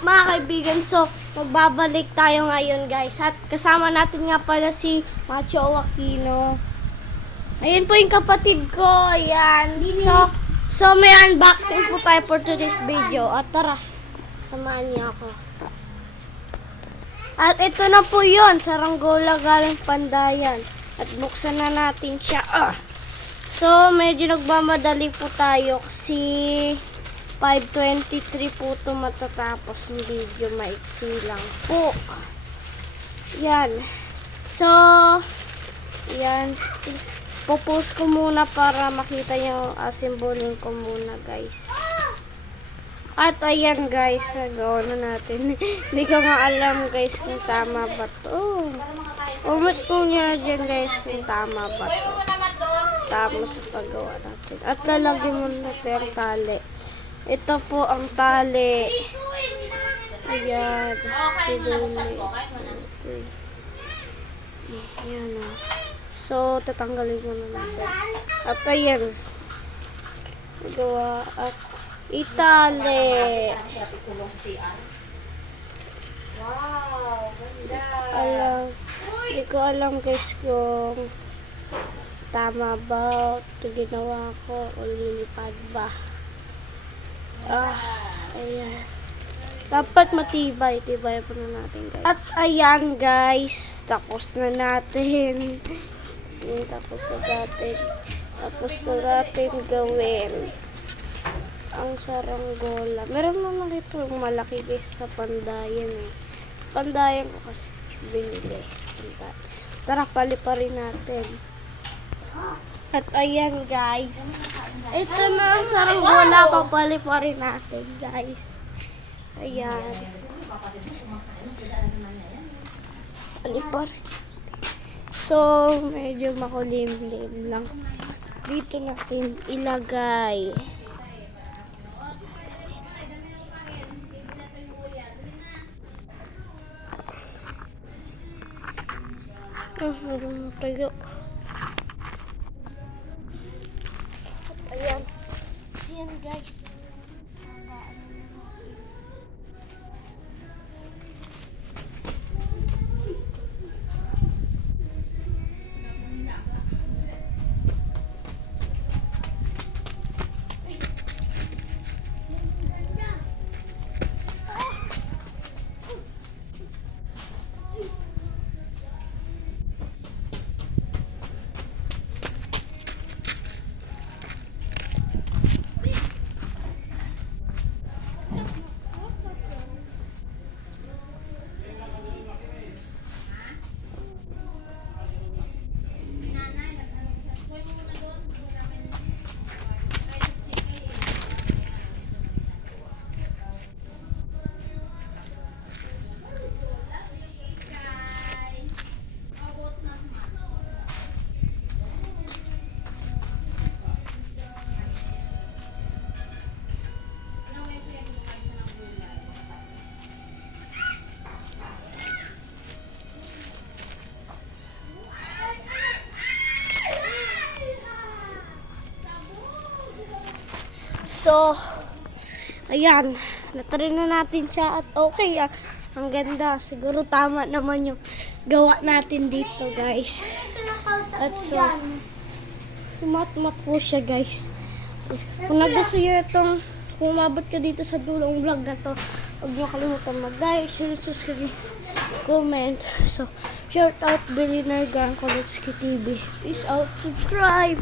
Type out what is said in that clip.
mga kaibigan, so magbabalik tayo ngayon guys. At kasama natin nga pala si Macho Aquino. Ayun po yung kapatid ko. Ayan. So may unboxing po tayo for today's video. At tara, samahan niyo ako. At ito na po yun, saranggola galing Pandayan. At buksan na natin siya. So medyo nagmamadali po tayo kasi 5:23 po ito matatapos ng video. Maiksi lang po. Yan. So, yan. Popost ko muna para makita yung symboling ko muna, guys. At ayan, guys. Nagawa na natin. Hindi ko nga alam, guys, kung tama ba ito. Umit ko niya dyan, guys, kung tama ba ito. Tama sa paggawa natin. At lalagyan muna natin ang tali. Ito po ang tali. Ayan. Ayan o. So, tatanggalin ko na natin. At ayan. Nagawa at itali. Wow, ganda. Hindi ko alam guys kung tama ba ito ginawa ko o lilipad ba. Ayan. Dapat matibay. Tibay po na natin, guys. At ayan, guys. Tapos na natin. Tapos na natin gawin ang saranggola. Meron naman ito yung malaki, guys, sa Pandayan eh. Pandayan ko kasi binili. Tara, paliparin natin. At ayan, guys. Ito na ang saranggola. Papaliparin natin, guys. Ayan. Palipar. So, medyo makulimlim lang. Dito natin ilagay. Hanggang tayo. Ayan. Ayan, guys. So, ayan. Natry na natin siya at okay. Ang ganda. Siguro tama naman yung gawa natin dito, guys. At so, sumat-mat po siya, guys. Kung nagustuhan nyo itong, kung umabot ka dito sa dulong vlog na to, huwag nyo kalimutan mag-like, share, subscribe, comment. So, shout out Billionaire Gang Kolotski TV. Peace out. Subscribe!